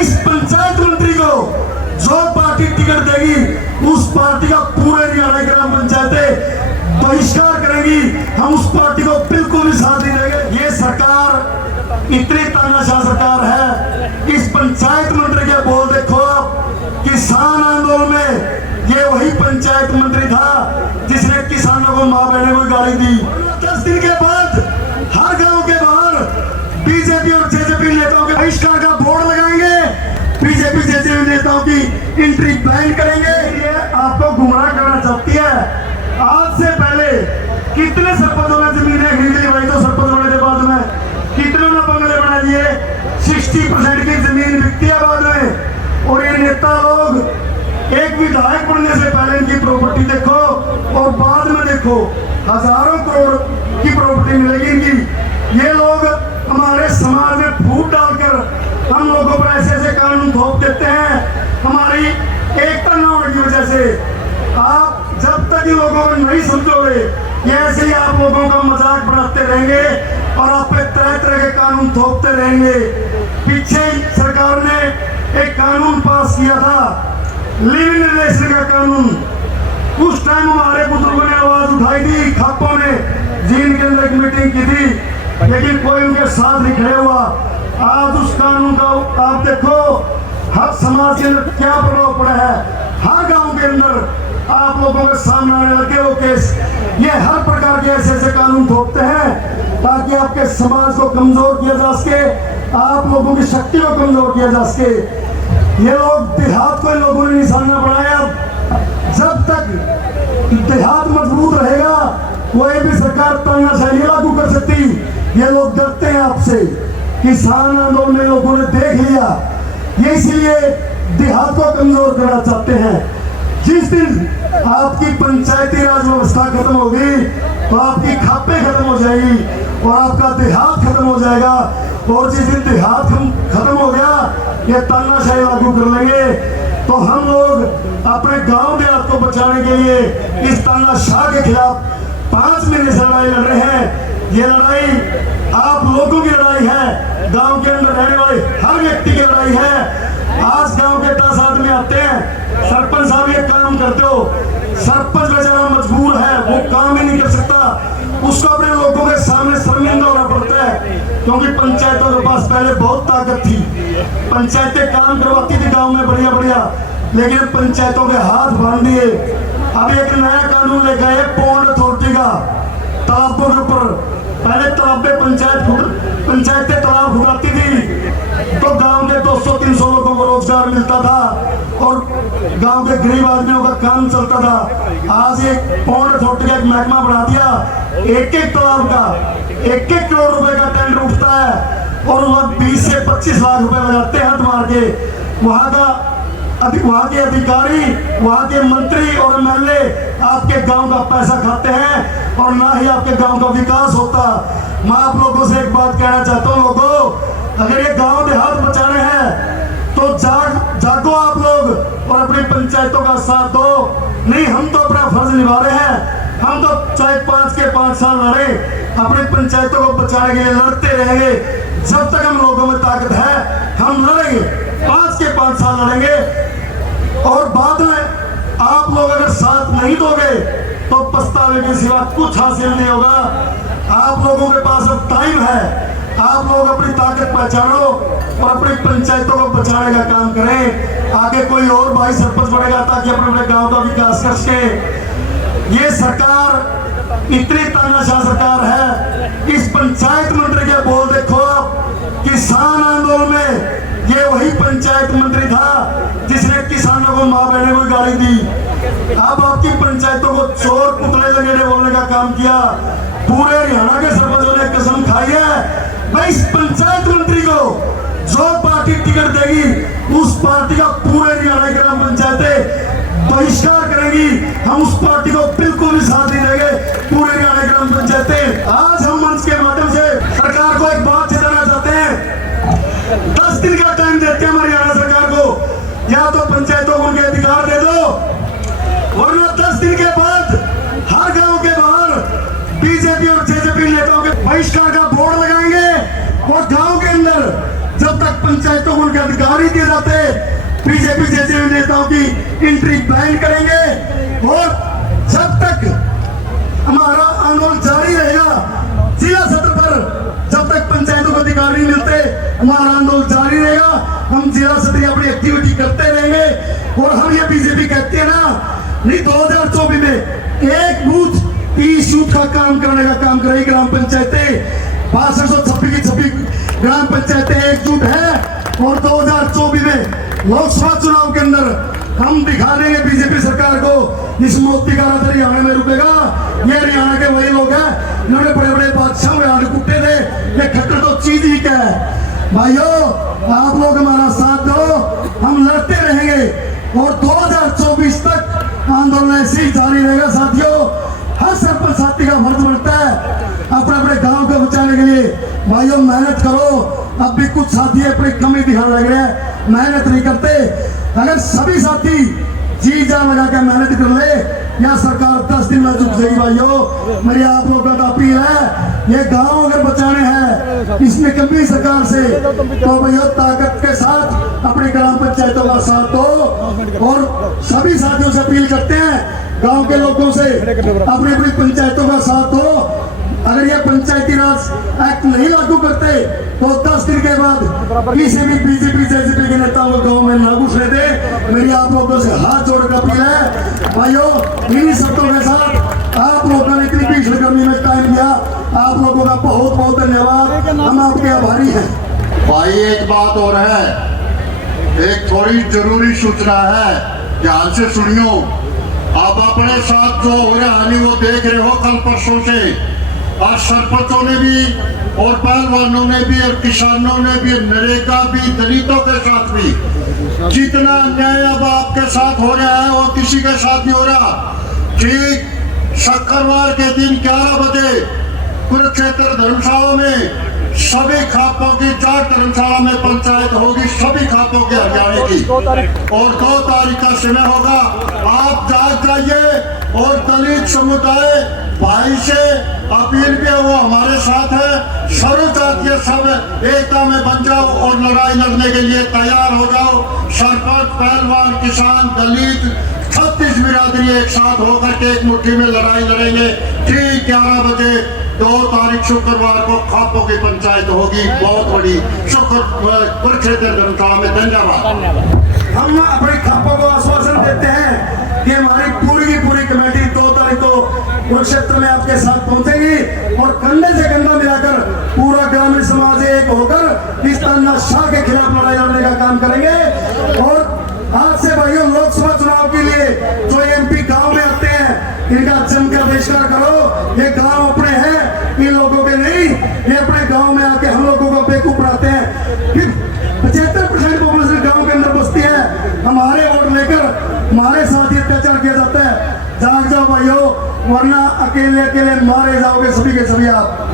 इस पंचायत मंत्री को जो पार्टी टिकट देगी उस पार्टी का पूरे हरियाणा ग्राम पंचायतें बहिष्कार करेंगी। हम उस पार्टी को बिल्कुल भी साथ नहीं देंगे। ये सरकार इतनी तानाशाह सरकार है। इस पंचायत मंत्री के बोल देखो आप। किसान आंदोलन में ये वही पंचायत मंत्री था जिसने किसानों को मां बहने को गाली दी। 10 दिन के बाद हर गांव के बाहर बीजेपी और जेजेपी नेताओं के बहिष्कार का बोर्ड लगाएंगे। बीजेपी जेजेपी नेताओं की एंट्री बैन करेंगे। ये आपको गुमराह करना चाहती है। आज से पहले कितने सरपंचों ने जमीनें खरीद ली भाई? तो सरपंच होने के बाद में कितनों ने बंगले बना दिए। 60% की जमीन बिकती है बाद में। और ये नेता लोग एक विधायक बनने से पहले इनकी प्रॉपर्टी देखो और बाद में देखो हजारों करोड़ की प्रॉपर्टी मिलेगी इनकी। ये लोग हमारे समाज में फूट डालकर हम लोगों पर ऐसे ऐसे कानून थोप देते हैं हमारी एकता न होने की वजह से। आप जब तक इन लोगों को नहीं समझोगे ये ऐसे ही आप लोगों का मजाक बनाते रहेंगे और आप पे तरह तरह के कानून थोपते रहेंगे। पीछे सरकार ने एक कानून पास किया था, लिविंग रिलेशन का कानून। उस टाइम हमारे बुजुर्गों ने आवाज उठाई थी, खापों ने जीन के अंदर एक मीटिंग की थी, लेकिन कोई उनके साथ नहीं खड़े हुआ। आज उस कानून का आप देखो हर समाज के अंदर क्या प्रभाव पड़ा है। हर गांव के अंदर आप लोगों के सामने आने लगे वो केस। ये हर प्रकार के ऐसे ऐसे कानून थोपते हैं ताकि आपके समाज को कमजोर किया जा सके, आप लोगों की शक्ति को कमजोर किया जा सके। ये लोग देहात को इन लोगों ने निशाना बनाया। जब तक देहात मजबूत रहेगा कोई भी सरकार तानाशाही लागू कर सकती। ये लोग डरते हैं आपसे। किसान आंदोलन में लोगों ने देख लिया, ये इसलिए देहात को कमजोर करना चाहते हैं। जिस दिन आपकी पंचायती राज व्यवस्था खत्म होगी तो आपकी खापें खत्म हो जाएगी और आपका देहात खत्म हो जाएगा। और जिस दिन देहात खत्म हो गया ये तानाशाही लागू कर लेंगे तो हम लोग अपने गांव देहात को बचाने के लिए इस तानाशाह के खिलाफ 5 महीने से लड़ाई लड़ रहे हैं। ये लड़ाई आप लोगों की लड़ाई है, गांव के अंदर रहने वाले हर व्यक्ति की लड़ाई है। आज गांव के 10 आदमी आते हैं, सरपंच साहब ये काम करते हो। सरपंच बेचारा मजबूर है, वो काम ही नहीं कर सकता, उसको अपने लोगों के सामने शर्मिंदा होना पड़ता है। क्योंकि पंचायतों के पास पहले बहुत ताकत थी, पंचायतें काम करवाती थी गांव में बढ़िया बढ़िया, लेकिन पंचायतों के हाथ बांध दिए। अब एक नया कानून लेकर आए पौंड अथॉरिटी का तालाबों के ऊपर। पहले तालाबे पंचायतें तालाब खुदाती थी तो गांव के 200-300 लोगों को रोजगार मिलता था और गांव के गरीब आदमियों का काम चलता था। आज एक पौंड अथॉरिटी का एक महकमा बना दिया। एक तालाब का 1-1 करोड़ रुपए का टेंडर उठता है और वह 20 से 25 लाख रुपए लगाते हैं हाथ मार के। वहां के अधिकारी, वहां के मंत्री और एमएलए आपके गांव का पैसा खाते हैं और ना ही आपके गांव का विकास होता। मैं आप लोगों से एक बात कहना चाहता हूं, लोगों अगर ये गांव देहात बचाने हैं तो जागो आप लोग और अपनी पंचायतों का साथ दो। नहीं, हम तो अपना फर्ज निभा रहे हैं। हम तो चाहे 5 के 5 साल लड़े, अपनी पंचायतों को बचाने के लिए लड़ते रहेंगे। जब तक हम लोगों में ताकत है हम लड़ेंगे, 5 के 5 साल लड़ेंगे। और बाद में आप लोग अगर साथ नहीं दोगे तो पछतावे के सिवा कुछ हासिल नहीं होगा। आप लोगों के पास अब टाइम है, आप लोग अपनी ताकत पहचानो और अपनी पंचायतों को बचाने का काम करें। आगे कोई और भाई सरपंच बनेगा ताकि अपने अपने गांव का विकास कर सके। ये सरकार इतनी तानाशाह सरकार है। इस पंचायत मंत्री के बोल देखो आप। किसान आंदोलन में ये वही पंचायत मंत्री था जिसने किसानों को मां बहने को गाली दी। अब आपकी पंचायतों को चोर पुतले लगेने बोलने का काम किया। पूरे हरियाणा के सरपंचों ने कसम खाई है भाई इस पंचायत मंत्री को जो पार्टी टिकट देगी उस पार्टी का पूरे हरियाणा ग्राम पंचायतें बहिष्कार करेंगी। हम उस पार्टी को बिल्कुल भी साथ नहीं देंगे। पूरे हरियाणा ग्राम पंचायतें आज हम मंच के माध्यम से सरकार को एक बात बताना चाहते हैं। 10 दिन का टाइम देते हैं हरियाणा सरकार को, या तो पंचायतों को उनके अधिकार दे दो वरना 10 दिन के बाद हर गांव के बाहर बीजेपी और जेजेपी नेताओं के बहिष्कार का बोर्ड लगाएंगे और गांव के अंदर जब तक पंचायतों को उनके अधिकारी दिए जाते हैं। बीजेपी जैसे नेताओं की एंट्री बैन करेंगे और जब तक हमारा आंदोलन जारी रहेगा जिला सत्र पर, जब तक पंचायतों को अधिकार नहीं मिलते हमारा आंदोलन जारी रहेगा। हम जिला सत्र अपनी एक्टिविटी करते रहेंगे और हम ये बीजेपी कहती है ना, नहीं 2024 में एक बूथ 30 यूथ का काम करने का काम करेगी ग्राम पंचायतें। 6226 की 26 ग्राम पंचायतें एकजुट है और 2024 में लोकसभा चुनाव के अंदर हम दिखा देंगे बीजेपी सरकार को इस मोदी का राज हरियाणा में रुकेगा। ये हरियाणा के वही लोग हैं जिन्होंने बड़े बड़े बादशाहों में आगे कुत्ते थे। ये खट्टर तो चीज ही क्या है भाइयों, आप लोग हमारा साथ दो, हम लड़ते रहेंगे और 2024 तक आंदोलन ऐसे ही जारी रहेगा। साथियों, हर सरपंच साथी का फर्ज बनता है अपने अपने गांव को बचाने के लिए। भाइयों मेहनत करो। अब भी कुछ साथी अपनी कमी दिखाने लग रहे हैं, मेहनत नहीं करते। अगर सभी साथी जी जान लगा के मेहनत कर ले या सरकार 10 दिन में झुक जाएगी। भाइयों मेरी आप लोगों का अपील है, ये गांव अगर बचाने हैं इसमें कमी सरकार से, तो भैया ताकत के साथ अपनी ग्राम पंचायतों का साथ दो। और सभी साथियों से अपील करते हैं, गांव के लोगों से अपनी अपनी पंचायतों का साथ दो। अगर ये पंचायती राज एक्ट नहीं लागू करते तो 10 दिन के बाद किसी भी बीजेपी जेजेपी के नेताओं को गांव में ना घुसने दे। मेरी आप लोगों से हाथ जोड़कर अपील है। भाइयों इन्हीं शब्दों के साथ आप लोगों ने इतनी भीषण गर्मी में टाइम दिया, आप लोगों का बहुत बहुत धन्यवाद, हम आपके आभारी हैं। भाई एक बात और है, एक थोड़ी जरूरी सूचना है, ध्यान से सुनियो। आप अपने साथ जो हो रहा है वो देख रहे हो कल परसों से, और सरपंचों ने भी और पहलवानों ने भी और किसानों ने भी, नरेगा भी, दलितों के साथ भी, जितना अन्याय अब आपके साथ हो रहा है वो किसी के साथ नहीं हो रहा। ठीक शुक्रवार के दिन 11 बजे कुरुक्षेत्र धर्मशाला में सभी खापों की 4 धर्मशाला में पंचायत होगी, सभी खापों के हरियाणा की, और 2 तारीख का समय होगा। आप जाग जाइए और दलित समुदाय भाई से अपील भी है, वो हमारे साथ है। सर्व जातीय सब एकता में बन जाओ और लड़ाई लड़ने के लिए तैयार हो जाओ। सरपंच, पहलवान, किसान, दलित 36 बिरादरी एक साथ होकर के एक मुट्ठी में लड़ाई लड़ेंगे। ठीक 11 बजे 2 तारीख शुक्रवार को खापों की पंचायत होगी, बहुत बड़ी कुरुक्षेत्र धर्मशाला में। धन्यवाद। हम अपने खापों को आश्वासन देते हैं कि हमारी पूरी की पूरी कमेटी 2 तारीख को कुरुक्षेत्र में आपके साथ पहुंचेगी और कंधे से कंधा मिलाकर पूरा ग्रामीण समाज एक होकर इस नशा के खिलाफ लड़ाई लड़ने का काम करेंगे। और आज से भाइयों लोकसभा चुनाव के लिए जो एमपी गांव में आते हैं इनका जमकर बहिष्कार करो। ये गांव अपने हैं, इन लोगों के नहीं। ये अपने गांव में आके हम लोगों को बेवकूफ बनाते हैं। 75% पॉपुलेशन गांव के अंदर बसती है, हमारे वोट लेकर हमारे साथ ही अत्याचार किया जाता है। जाग जाओ भाइयों, वरना अकेले अकेले मारे जाओगे सभी के सभी आप।